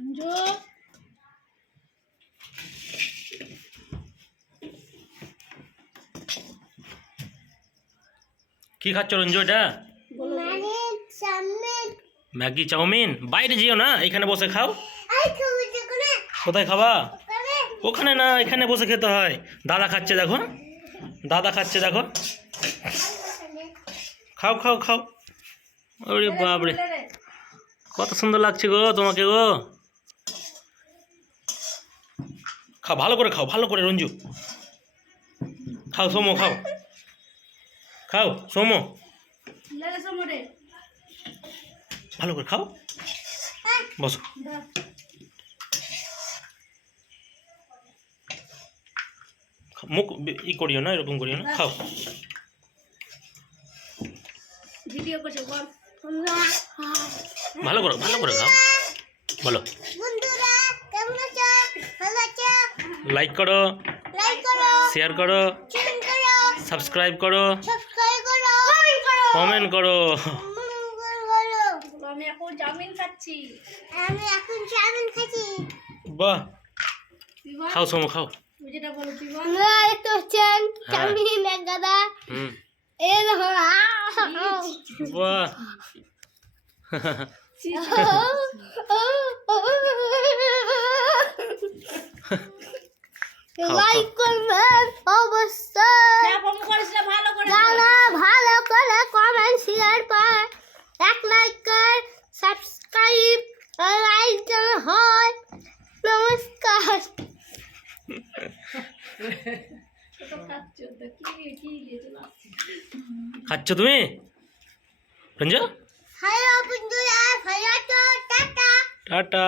কি খাচ্ছ রঞ্জু এটা? Maggi chow mein. বাইরে যেও না, এখানে বসে খাও। কোথায় খাবা? ওখানে না, এখানে বসে খেতে হয়। দাদা খাচ্ছে দেখো, দাদা খাচ্ছে দেখো। খাও খাও খাও। ওরে বাপরে, কত সুন্দর লাগছে গো তোমাকে গো। খাও, ভালো করে খাও, ভালো করে রঞ্জু। খাও সোমো, খাও খাও সোমো, ভালো করে খাও। বসো। মুখ ই করিও না, এরকম করিও না, খাও। ভালো করো, ভালো করে খাও। বলো, লাইক করো, শেয়ার করো, সাবস্ক্রাইব করো, কমেন্ট করো। আমি এখন চাউমিন খাচ্ছি। বাহ, খাও সোমো, খাও। যেটা বলো পিবন। চাউমিন এক গাদা। এই দেখো। বাহ। লাইক করবেন অবশ্যই। যারা ভালো করে কমেন্ট শেয়ার করে, এক লাইক কর, সাবস্ক্রাইব লাইক হয়। নমস্কার। খাচ্ছ তুমি রঞ্জু? হ্যালো বন্ধুরা, ভালো আছো? টাটা। টাটা।